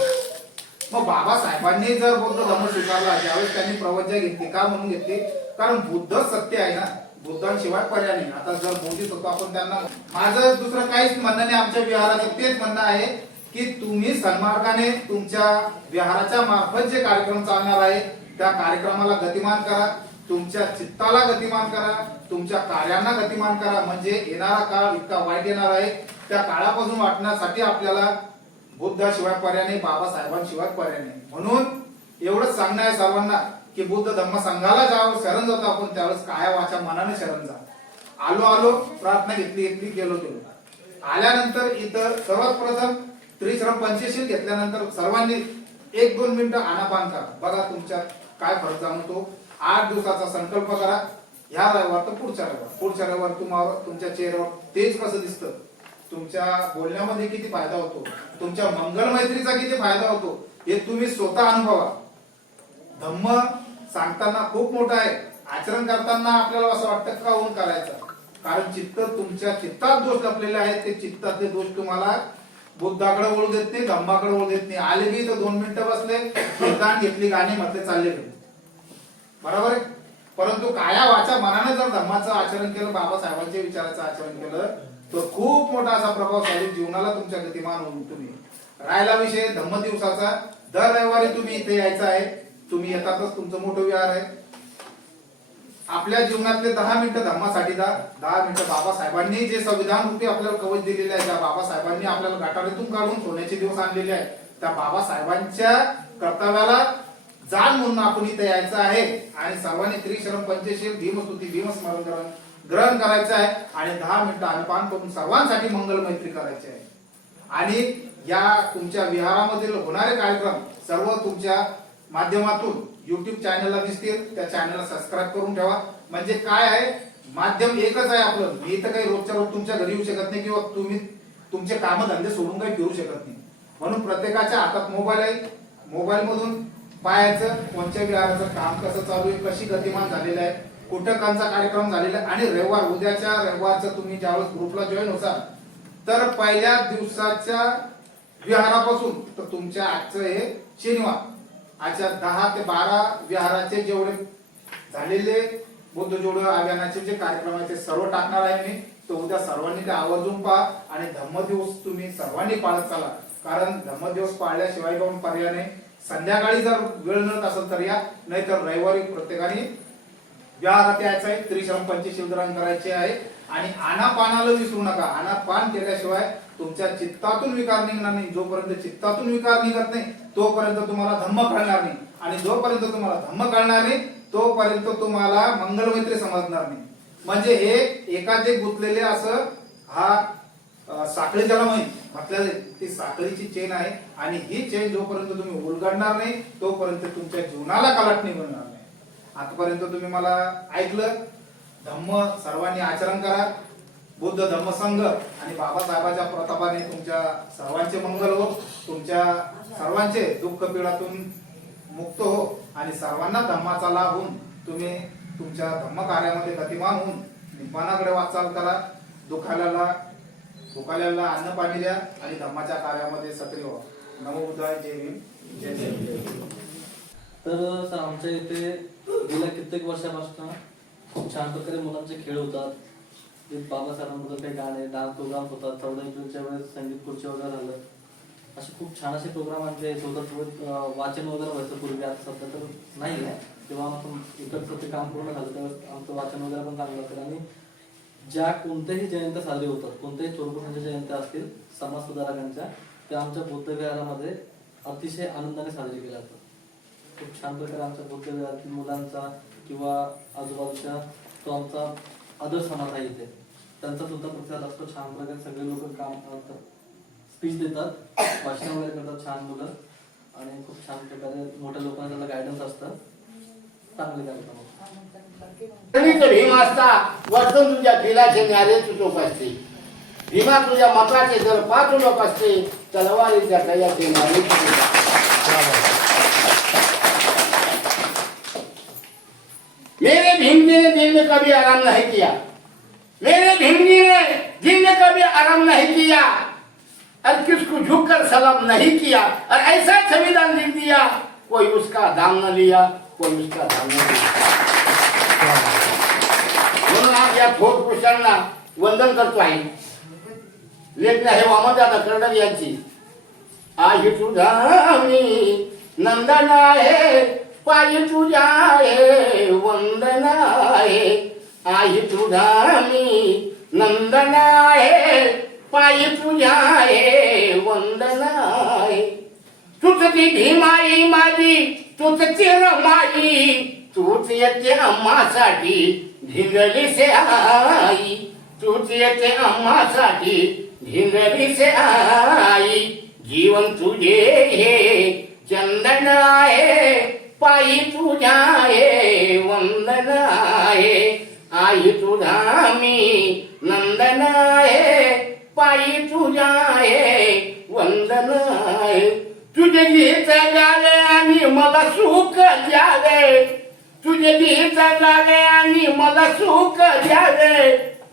मग बाबासाहेबांनी जर बौद्ध धर्म स्वीकारला, ज्यावेळेस त्यांनी प्रवचन घेतली, का म्हणून घेतली, कारण बुद्ध सत्य आहे ना, बुद्धांशिवाय पर्याय नाही. आता जर बोधित होतो आपण त्यांना, माझं दुसरं काहीच म्हणणं नाही. आमच्या विहाराचं तेच म्हणणं आहे की तुम्ही सन्मार्गाने तुमच्या विहाराच्या मार्फत जे कार्यक्रम चालणार आहे त्या कार्यक्रमाला गतिमान करा. तुमच्या चित्ताला गतिमान करा, तुमच्या कार्यांना गतिमान करा. म्हणजे येणारा काळ इतका वाईट येणार आहे, त्या काळापासून वाचण्यासाठी आपल्याला बुद्धाशिवाय पर्याय नाही, बाबासाहेबांशिवाय पर्याय नाही. म्हणून एवढंच सांगणं आहे सर्वांना की बुद्ध धम्म संघाला ज्यावेळेस शरण जातो आपण त्यावेळेस काया वाचा मनाने शरण जा. आलो प्रार्थना घेतली गेलो. आल्यानंतर इथं सर्वात प्रथम त्रिश्रम पंचशील घेतल्यानंतर सर्वांनी 1-2 मिनिटं आनापान करा. बघा तुमच्यात काय फरक जाणवतो. 8 दिवसाचा संकल्प करा. ह्या रविवार तर पुढच्या रविवार तुम्हाला तुमच्या चेहऱ्यावर तेज कसं दिसतं, तुमच्या बोलण्यामध्ये किती फायदा होतो, तुमच्या मंगल मैत्रीचा किती फायदा होतो हे तुम्ही स्वतः अनुभवा. धम्म सांगताना खूप मोठा आहे, आचरण करताना आपल्याला असं वाटतं का होऊन करायचं. कारण चित्त तुमच्या चित्तात दोष लपलेले आहेत. ते चित्तातले दोष तुम्हाला बुद्धाकडे वळू देत नाही, धम्माकडे वळू देत नाही. आले की तर 2 मिनिटं बसले, कीर्तन घेतली, गाणी म्हटले, चालले गेले. बरोबर आहे. परंतु काया वाचा मनाने जर धम्माचं आचरण केलं, बाबासाहेबांच्या विचाराचं आचरण केलं तर खूप मोठा असा प्रभावशाली जीवनाला तुमच्या गतिमान होऊन तुम्ही. राहिला विषय धम्म दिवसाचा, दर रविवारी तुम्ही इथे यायचं आहे. तुम्ही येतातच, तुमचं मोठं विहार आहे. आपल्या जीवनातले 10 मिनिटं धम्मासाठी द्या. 10 मिनिटं बाबासाहेबांनी जे संविधान रूपी आपल्याला कवच दिलेले आहे, त्या बाबासाहेबांनी आपल्याला गटारीतून काढून सोन्याचे दिवस आणलेले आहेत, त्या बाबासाहेबांच्या कर्तव्याला जाण म्हणून आपण इथे यायचं आहे. आणि सर्वांनी त्रिशरण पंचशील भीमस्तुती भीमस्मरण ग्रहण करायचं आहे आणि 10 मिनिटं अनपान करून सर्वांसाठी मंगल मैत्री करायची आहे. आणि या तुमच्या विहारामधील होणारे कार्यक्रम सर्व तुमच्या माध्यमातून YouTube चॅनलला दिसतील. त्या चॅनलला सबस्क्राईब करून ठेवा. म्हणजे काय आहे, माध्यम एकच आहे आपलं. मी इथं काही रोजच्या रोज तुमच्या घरी येऊ शकत नाही किंवा तुम्ही तुमचे कामधंदे सोडून काही फिरू शकत नाही. म्हणून प्रत्येकाच्या हातात मोबाईल आहे. मोबाईल मधून पाहायचं कोणत्या विहाराचं काम कसं चालू आहे, कशी गतिमान झालेलं आहे, कुठं कांचा कार्यक्रम झालेला आहे. आणि उद्याच्या रविवारचं तुम्ही ज्यावेळेस ग्रुपला जॉईन होसाल तर पहिल्या दिवसाच्या विहारापासून तर तुमच्या आजचं हे शनिवार आजच्या 10 ते 12 विहाराचे जेवढे झालेले बुद्ध जोड अभियानाचे जे कार्यक्रम आहेत ते सर्व टाकणार आहे मी. तर उद्या सर्वांनी ते आवर्जून पहा आणि धम्म दिवस तुम्ही सर्वांनी पाळत चाला. कारण धम्म दिवस पाळल्याशिवाय जाऊन पर्याय नाही. संध्याकाळी जर वेळ मिळत असेल तर या, नाहीतर रविवारी प्रत्येकाने विहारात यायचं आहे. त्रिशरण पंचशील ग्रहण करायचे आहे आणि आनापानाला विसरू नका. आनापान केल्याशिवाय तुमच्या चित्तातून विकार निघणार नाही. जोपर्यंत चित्तातून विकार निघत नाही तोपर्यंत तुम्हाला धम्म कळणार नाही. आणि जोपर्यंत तुम्हाला धम्म कळणार नाही तोपर्यंत तुम्हाला मंगलमैत्री समजणार नाही. म्हणजे हे एकाचे गुंतलेले असं हा साखळी ज्याला म्हटलं ती साखळीची चेन आहे. आणि ही चेन जोपर्यंत तुम्ही उलगडणार नाही तोपर्यंत तुमच्या जीवनाला कलाटणी मिळणार नाही. आतापर्यंत तुम्ही मला ऐकलं. धम्म सर्वांनी आचरण करा. बुद्ध धम्म संघ आणि बाबासाहेबांच्या प्रतापाने तुमच्या सर्वांचे मंगल हो. तुमच्या सर्वांचे दुःख पीडातून मुक्त हो आणि सर्वांना धम्माचा लाभ होऊन तुम्ही तुमच्या धम्म कार्यामध्ये गतिमान होऊन निब्बाणाकडे वाटचाल करा. दुखाल्याला अन्न पाणी द्या आणि धम्माच्या कार्यामध्ये सक्रिय व्हा. नमो बुद्धाय. जय भीम. जय जय. तर सर आमच्या इथे गेल्या कित्येक वर्षापासून खूप छान प्रकारे मुलांचे खेळ होतात. बाबासाहेबांबद्दल काही गाणे डान्स प्रोग्राम होतात. 14 एप्रिलच्या वेळेस संगीत खुर्ची वगैरे झालं. असे खूप छान असे प्रोग्राम आमचे होतात. वाचन वगैरे व्हायचं पूर्वी, आता सध्या तर नाही आहे. तेव्हा आपण इकडचं ते काम पूर्ण झालं त्यावेळेस आमचं वाचन वगैरे पण चांगलं होतं. आणि ज्या कोणत्याही जयंत्या साजरी होतात, कोणत्याही थोरपुरांच्या जयंत्या असतील समाज सुधारकांच्या, त्या आमच्या बुद्ध विहारामध्ये अतिशय आनंदाने साजरी केल्या जातात. खूप छान प्रकारे आमच्या बुद्ध विहारातील मुलांचा किंवा आजूबाजूच्या तो आमचा आदर समाज आहे इथे, त्यांचा सुद्धा प्रतिसाद असतो. छान प्रकारे सगळे लोक काम करतात, स्पीच देतात, भाषण वगैरे करतात छान मुलं. आणि खूप छान प्रकारे मोठ्या लोकांना त्याला गायडन्स असतं. चांगले कार्यक्रम भीम असता वर्तन तुझ्या दिलाचे न्यारे तू लोक असते. भीमा तुझ्या मताचे जर 5 लोक असते तलवारीच्या कयाचे न्यारे. मेरे भीम जी ने दिल में कभी आराम नहीं किया. मेरे भीम जी ने दिल में कभी आराम नहीं किया और किसको झुककर सलाम नहीं किया. और ऐसा संविधान लिख दिया कोई उसका दाम न लिया, कोई उसका दाम न लिया. म्हणून आज या थोर पुरुषांना वंदन करतो आहे. लेखन आहे वामनदादा कर्डक यांची. आई तुझा मी नंदन आहे पायी तुझ्या आहे वंदन आहे आई तुझा मी नंदन आहे पायी तुझ्या आहे वंदन आहे तूच ती भीमाई माझी तूच चिर माझी तूच येते अम्मासाठी भिंगलीसे आई तूच येते अम्मासाठी भिंगलीसे आई जीवन तुझे हे चंदन आहे पायी तुझ्या आहे वंदन आहे आई तुझा मी नंदन आहे पायी तुझ्या आहे वंदन आहे तुझे गीत गाले आणि मला सुख द्यावे तुझे गीत गाले आणि मला सुख द्यावे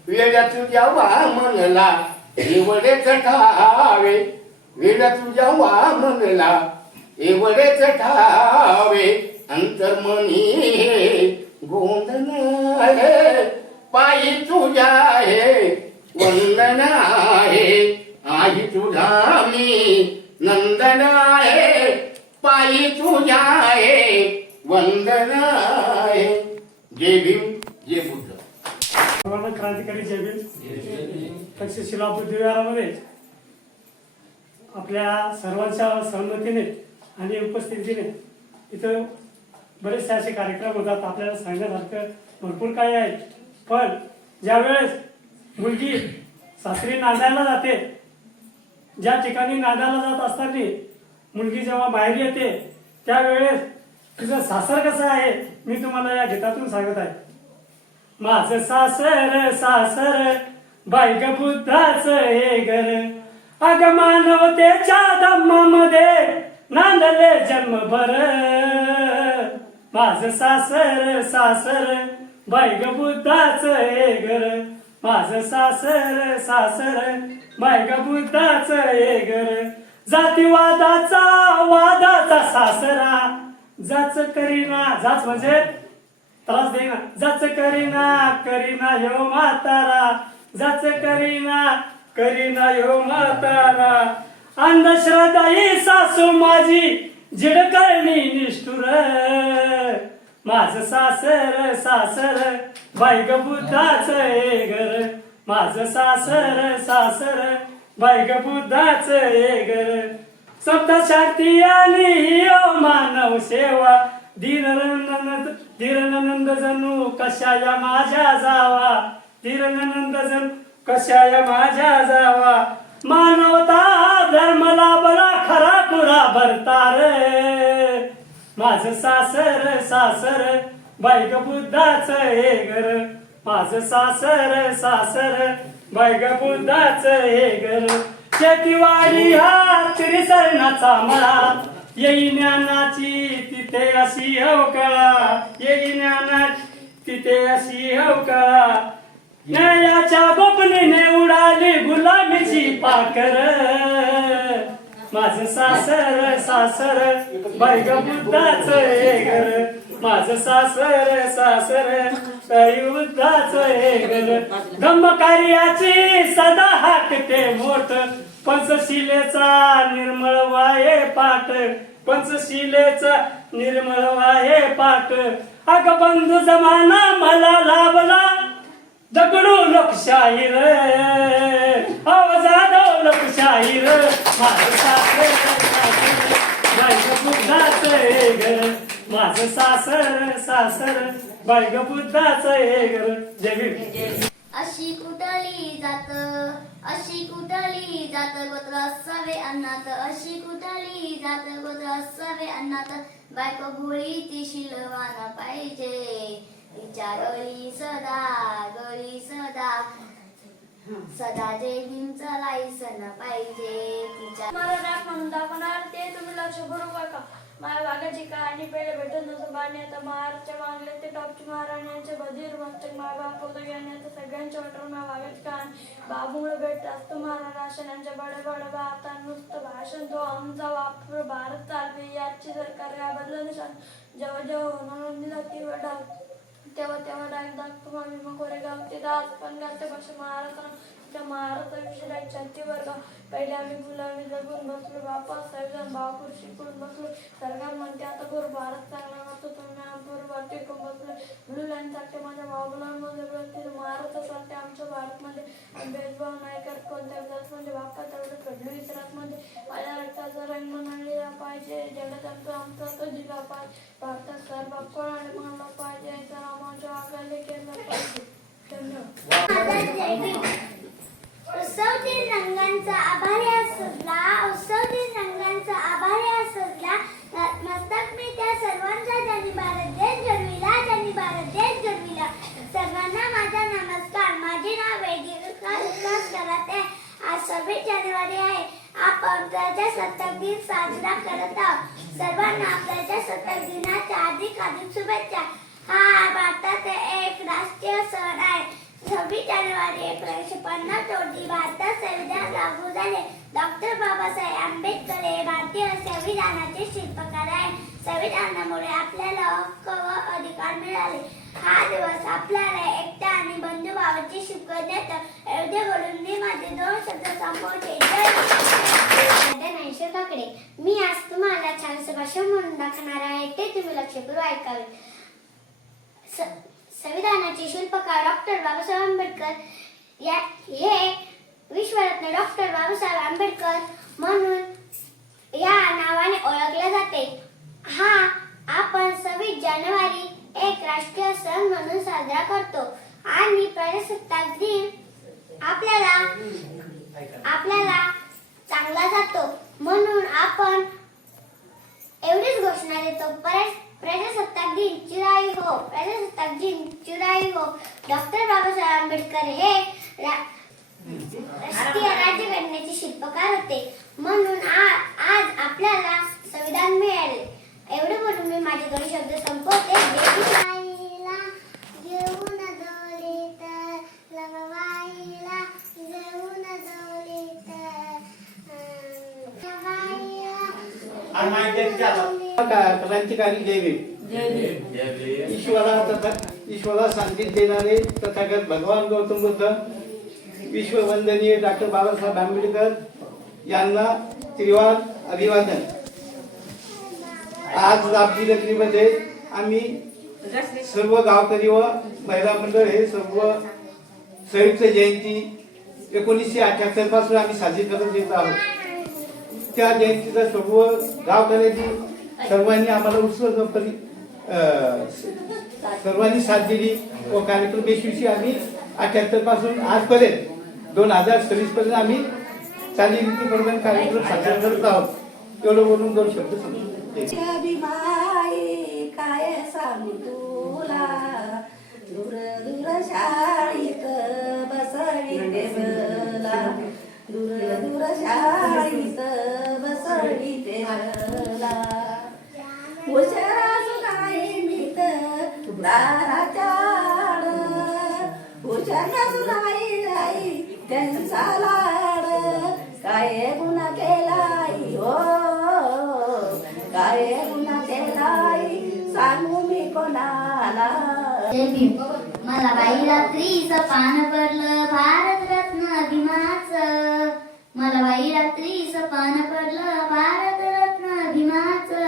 वेड्या तुझ्या वामनला एवढेच ठावे वेड्या तुझ्या वामनला एवढेच ठावे अंतर्मनी गोंधन आहे पायी तुझ्या आहे वंदन आहे आई तुझा मी नंदन आहे पायी तुझ्या आहे वंदन आहे जय भीम जय बुद्ध सर्वांना क्रांतिकारी जय भीम तक्षशिला बुद्धविहारामध्ये आपल्या सर्वांच्या सहमतीने आणि उपस्थितीने इथं बरेचसे असे कार्यक्रम होतात आपल्याला सांगण्यासारखं भरपूर काही आहे पण ज्यावेळेस मुलगी सासरी नांदायला जाते ज्या ठिकाणी नांदायला जात असताना मुलगी जेव्हा बाहेर येते त्यावेळेस तिचं सासर कसं आहे मी तुम्हाला या गीतातून सांगत आहे माझं सासर सासर बायग बुद्धाचं हे घर अग मानवतेच्या धम्मामध्ये नांदले जन्मभर माझं सासर सासर बायग बुद्धाचं हे घर माझं सासर सासर बायग बुद्धाचं हे घर जातीवादाचा वादाचा सासरा जाच करीना जाच म्हणजे त्रास देईना जाच करीना ह्यो म्हातारा जाच करीना ह्यो म्हातारा अंधश्रद्धा ही सासू माझी जिडकरणी निष्ठुर माझं सासर सासर बायग बुद्धाचं हे घर माझं सासर सासर बायग बुद्धाचं हे घर सप्त शांती आणि हियो मानव सेवा धीरनंद जणू कशाया माझ्या जावा धीरनंद जणू कशाया माझ्या जावा मानवता धर्म लाभला खरा पुरा भरतार माझं सासर सासर बायग बुद्धाचं हे घर माझं सासर सासर बायग बुद्धाचं हे घर शेतीवाडी हा त्रिसरणाचा मळा येई ज्ञानाची तिथे अशी अवकळा येई ज्ञानाची तिथे अशी अवकळा न्यायाच्या गोपनीने उडाली गुलामीची पाकर माझं सासर सासर बायग बुद्धाचं हे घर माझं सासर सासर बुद्धाचं हे घर धम्मकार्याची सदा हाकते मोठ पंचशिलेचा निर्मळ वाये पाठ पंचशिलेचा निर्मळ वाये पाठ अग बंधू जमाना मला लाभला दगडू लोकशाहीर जाधव लोकशाहीर माझं सासर बायग बुद्धाचं हे घर माझं सासर सासर बायग बुद्धाचं हे घर जय भीम अशी कुठली जात गोत्र असावे अन्नात अशी कुठली जात गोत्र असावे अन्नात बायको भोळी ती शिलवान पाहिजे तिच्या गळी सदा सदा जय भीमचं लायसन पाहिजे तिच्या मला रॅप म्हणून दाखवणार ते तुम्ही लक्ष बरोबर का माया वाघाची कहाणी पहिले भेटत नव्हतं बाणी आता महारच्या मागले ते टॉपची महाराण्यांचे बधीर मस्तक माय बाप होतं यांनी आता सगळ्यांच्या वाटून माय वाघाची कहाणी बाबूमुळे भेट असतं महाराज राशन यांच्या बडे बा आता नुसतं भाषण तो आमचा वापर भारत चालवे याची सरकार या बदल निशाण जेव्हा जेव्हा होणार ती वडाल तेव्हा तेव्हा डायरेक्ट तुम्हाला मग कोरेगाव ते आज पण घालते भाषा महाराष्ट्र त्या महाराष्ट्राविषयी डायरेक्ट छाती वर्ग पहिले आम्ही गुलामी जगून बसलो बापा संविधान भावपूर शिकून बसलो सरकार म्हणते आता बरोबर भारत चांगला वाटतो तुम्ही बरोबर टिकून बसलो ब्लू लाईन सारखे माझ्या भावबलांमध्ये महाराष्ट्रासाठी आमच्या भारतमध्ये भेदभाव नाही करत कोणत्या विधात म्हणजे बापा तेवढं घडलं विचारातमध्ये माझ्या रक्ताचा रंग म्हणाला पाहिजे जगात आमचा तो दिला पाहिजे भारतात सर्व कोण आणि म्हणाला पाहिजे तर आम्हाला आगायला केलं पाहिजे धन्यवाद. उत्सव दिन रंगांचा आभारी असला उत्सव दिन रंगांचा आभारी असला मस्तक मी त्या सर्वांचा ज्यांनी भारत देश घडविला ज्यांनी भारत देश घडविला सर्वांना माझा नमस्कार माझे नाव विकास करत आहे आज 26 जानेवारी आहे आपण प्रजासत्ताक दिन साजरा करत आहोत सर्वांना प्रजासत्ताक दिनाच्या हार्दिक शुभेच्छा हा भारतात एक राष्ट्रीय सण आहे 26 जानेवारी 1950 रोजी भारतात संविधान लागू झाले डॉक्टर बाबासाहेब आंबेडकर हे भारतीय संविधानाचे शिल्पकार आहे संविधानामुळे आपल्याला हक्क व अधिकार मिळाले हा दिवस आपल्याला एकता आणि बंधुभावाची शिकवण देतो एवढे बोलून मी माझे 2 शब्द संपवते जय काकडे मी आज तुम्हाला छानसे भाषण म्हणून दाखवणार आहे ते तुम्ही लक्षपूर्वक ऐकावे संविधानाचे शिल्पकार डॉक्टर बाबासाहेब आंबेडकर हे विश्वरत्न डॉक्टर बाबासाहेब आंबेडकर म्हणून या नावाने ओळखले जाते हा आपण 26 जानेवारी एक राष्ट्रीय सण म्हणून साजरा करतो आणि प्रजासत्ताक दिन आपल्याला चांगला जातो म्हणून आपण एवढीच घोषणा देतो प्रजासत्ताक दिन चिरायू हो प्रजासत्ताक दिन चिरायू हो डॉक्टर बाबासाहेब आंबेडकर हे राष्ट्रीय राज्यघटनेचे शिल्पकार होते म्हणून आज आपल्याला संविधान मिळाले एवढे बोलून मी माझे 2 शब्द संपवते क्रांतिकारी ईश्वरा शांती देणारे तथागत भगवान गौतम बुद्ध विश्ववंदनीय डॉक्टर बाबासाहेब आंबेडकर यांना त्रिवार अभिवादन आज राबजी नगरीमध्ये आम्ही सर्व गावकरी व महिला मंडळ हे सर्व संयुक्त जयंती 1978 पासून आम्ही साजरी करत येत आहोत त्या जयंतीचा सर्व गावकऱ्यांनी सर्वांनी आम्हाला उत्सवपणे सर्वांनी साथ दिली व कार्यक्रम यशस्वी आम्ही 78 पासून आजपर्यंत 2026 पर्यंत आम्ही चालीरीतीप्रमाणे कार्यक्रम साजरा करत आहोत एवढं बोलून 2 शब्द सांगतो काय सांगू तुला दूर दूर शाळेत बसविते मला दूर दूर शाळेत बसविते मला हुशार सुनाई मीत दाराच्या हुशार सुनाई नाही त्यांचा लाड काय गुन्हा केलाई हो काय गुन्हा केलाई सांगू मी कोणाला मला बाई रात्रीचं पान पडलं भारतरत्न भीमाचं मला बाई रात्रीचं पान पडलं भारतरत्न भीमाचं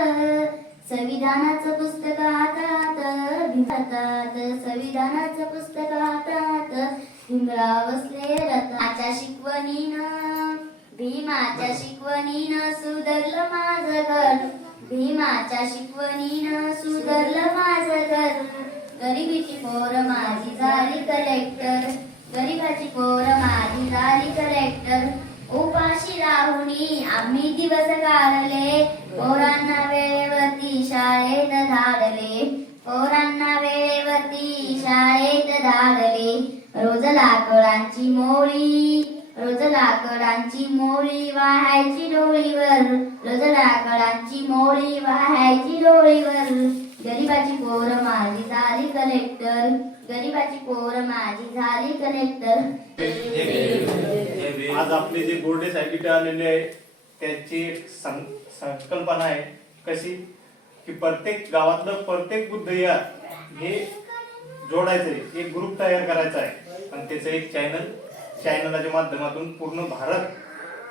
संविधानाचं पुस्तक हातात संविधानाचं पुस्तक हातात भीमराव बसले रत्नाच्या शिकवणीनं भीमाच्या शिकवणीनं सुधरलं माझं घर भीमाच्या शिकवणीनं सुधरलं माझं घर गरिबीची पोर माझी झाली कलेक्टर गरिबाची पोर माझी झाली कलेक्टर उपाशी राहुनी आम्ही दिवस काढले पोरांना वेळेवरती शाळेत धाडले पोरांना वेळेवरती शाळेत धाडले रोज लाकडांची मोळी वाहायची डोळीवर रोज लाकडांची मोळी वाहायची डोळीवर गरिबाची पोर माझी झाली कलेक्टर गरिबाची पोर माझी झाली कलेक्टर आज आपले जे बोर्डे साहित्य आलेले आहे त्यांची एक संकल्पना आहे कशी की प्रत्येक गावातलं प्रत्येक बुद्धविहार हे जोडायचंय, एक ग्रुप तयार करायचा आहे आणि त्याचं एक चॅनलच्या माध्यमातून पूर्ण भारत,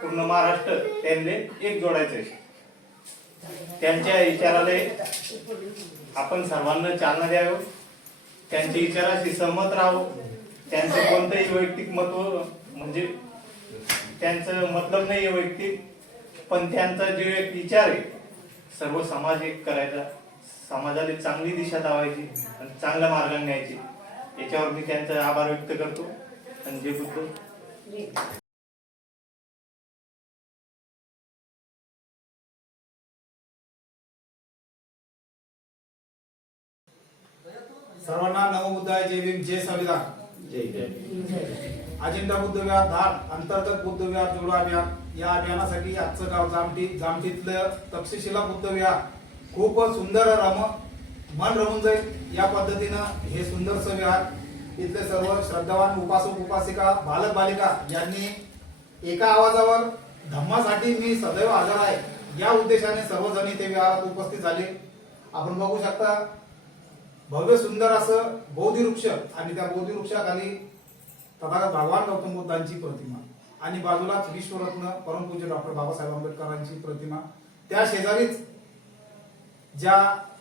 पूर्ण महाराष्ट्र त्यांनी एक जोडायचंय. त्यांच्या विचाराला आपण सर्वांना चालना द्यावं, त्यांच्या विचाराशी सहमत राहावं. त्यांचं कोणतंही वैयक्तिक महत्व म्हणजे त्यांचं मतलब नाही वैयक्तिक, पण त्यांचा जे एक विचार आहे सर्व समाज एक करायचा, समाजाला चांगली दिशा लावायची आणि चांगल्या मार्गाने न्यायची. याच्यावर मी त्यांचा आभार व्यक्त करतो आणि जय बुद्ध. सर्वांना नमो बुद्धाय, जय भीम, जय संविधान. अजिंठा बुद्ध विहार धाड अंतर्गत बुद्ध विहार जोडो अभियान या अभियानासाठी आजचं गाव जामठीतलं तक्षशिला बुद्ध विहार खूप सुंदर मन रमून जाईल या पद्धतीनं हे सुंदरसं विहार. इथले सर्व श्रद्धावान उपासक उपासिका बालक बालिका यांनी एका आवाजावर धम्मासाठी मी सदैव हजर आहे या उद्देशाने सर्वजण इथे विहारात उपस्थित झाले. आपण बघू शकता भव्य सुंदर असं बोधी वृक्ष आणि त्या बोधी वृक्षाखाली तथागत भगवान गौतम बुद्धांची प्रतिमा आणि बाजूलाच विश्वरत्न परमपूज्य डॉक्टर बाबासाहेब आंबेडकरांची प्रतिमा. त्या शेजारीच ज्या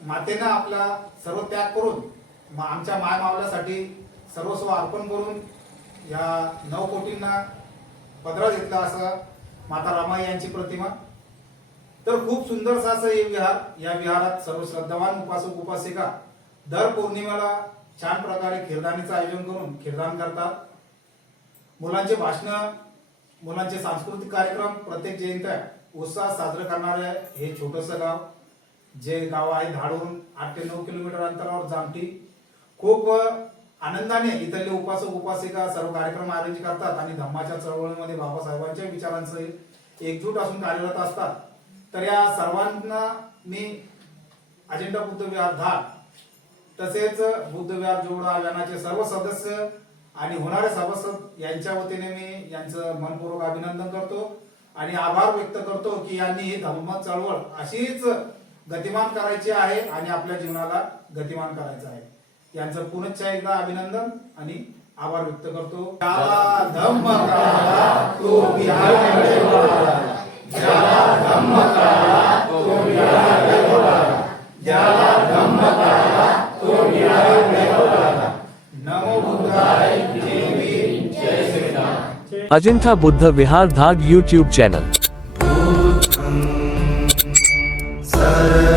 मातेनं आपला सर्व त्याग करून आमच्या माय मावल्यासाठी सर्वस्व अर्पण करून या 9 कोटींना पदरात घेतला असं माता रामाई यांची प्रतिमा. तर खूप सुंदरसा असं हे विहार. या विहारात सर्व श्रद्धावान उपासक उपासिका दर पौर्णिमेला छान प्रकारे खीरदानीचं आयोजन करून खीरदान करतात. मुलांचे भाषण, मुलांचे सांस्कृतिक कार्यक्रम प्रत्येक जयंत्या उत्साहात साजरे करणारे हे छोटंसं गाव, जे गाव आहे धाडून 8 ते 9 किलोमीटर अंतरावर जामठी. खूप आनंदाने इथले उपासक उपासिका सर्व कार्यक्रम आयोजित करतात आणि धम्माच्या चळवळीमध्ये बाबासाहेबांच्या विचारांचं एकजूट असून कार्यरत असतात. तर या सर्वांना मी अजिंठा बुद्ध विहार धाड तसेच बुद्ध विहार जोडो अभियानाचे सर्व सदस्य आणि होणारे सभासद यांच्या वतीने मी यांचं मनपूर्वक अभिनंदन करतो आणि आभार व्यक्त करतो की यांनी ही धम्म चळवळ अशीच गतिमान करायची आहे आणि आपल्या जीवनाला गतिमान करायचं आहे. यांचं पुनश्च एकदा अभिनंदन आणि आभार व्यक्त करतो. ज्याला धम्म कळाला तो विहाराकडे वळाला, ज्याला धम्म कळाला तो विहाराकडे वळाला, ज्याला धम्म कळाला तो विहाराकडे वळाला. नमो बुद्धाय, जय भीम, जय श्रीराम. अजिंठा बुद्ध विहार धाड YouTube चैनल. सर